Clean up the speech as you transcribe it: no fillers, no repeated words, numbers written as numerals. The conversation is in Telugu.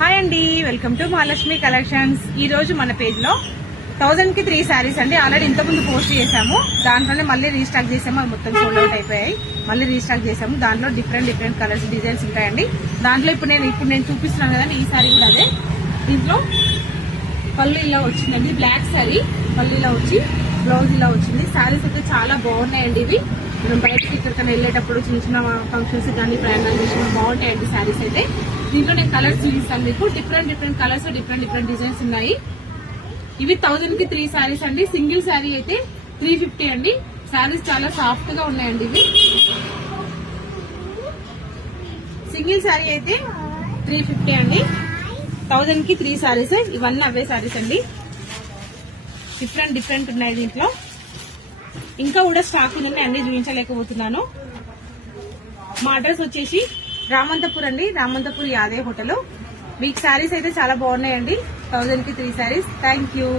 హాయ్ అండి, వెల్కమ్ టు మహాలక్ష్మి కలెక్షన్స్. ఈ రోజు మన పేజ్ లో 1000 కి 3 శారీస్ అండి. ఆల్రెడీ ఇంతకుముందు పోస్ట్ చేసాము, దాంట్లోనే మళ్ళీ రీస్టాక్ చేసాము. అవి మొత్తం సోల్డ్ అవుట్ అయిపోయాయి. మళ్ళీ రీస్టాక్ చేసాము. దాంట్లో డిఫరెంట్ కలర్స్ డిజైన్స్ ఉంటాయండి. దాంట్లో ఇప్పుడు నేను చూపిస్తున్నాను కదండి, ఈ శారీ కూడా అదే. దీంట్లో పళ్ళు ఇలా వచ్చిందండి, బ్లాక్ శారీ. పళ్ళు ఇలా వచ్చి బ్లౌజ్ ఇలా వచ్చింది. శారీస్ అయితే చాలా బాగున్నాయండి. ఇవి మనం బయటకి ఎక్కడికైనా వెళ్ళేటప్పుడు చిన్న చిన్న ఫంక్షన్స్ కానీ ప్రయాణాలు చేసిన బాగుంటాయండి శారీస్ అయితే. దీంట్లో నేను కలర్స్ చూపిస్తాను మీకు. డిఫరెంట్ కలర్స్, డిఫరెంట్ డిజైన్స్ ఉన్నాయి. ఇవి 1000 కి 3 శారీస్ అండి. సింగిల్ శారీ అయితే 350 అండి. శారీస్ చాలా సాఫ్ట్ గా ఉన్నాయండి. ఇవి సింగిల్ శారీ అయితే 350 అండి. 1000 కి 3 శారీస్. ఇవన్నీ అవే శారీస్ అండి. డిఫరెంట్ ఉన్నాయి దీంట్లో. ఇంకా కూడా స్టాక్ ఉందండి, అన్ని చూపించలేకపోతున్నాను. మా అడ్రస్ వచ్చేసి రామంతపూర్ అండి, రామంతపూర్ యాదయ్య హోటల్. మీకు శారీస్ అయితే చాలా బాగున్నాయండి. 1000 కి 3 శారీస్. Thank you.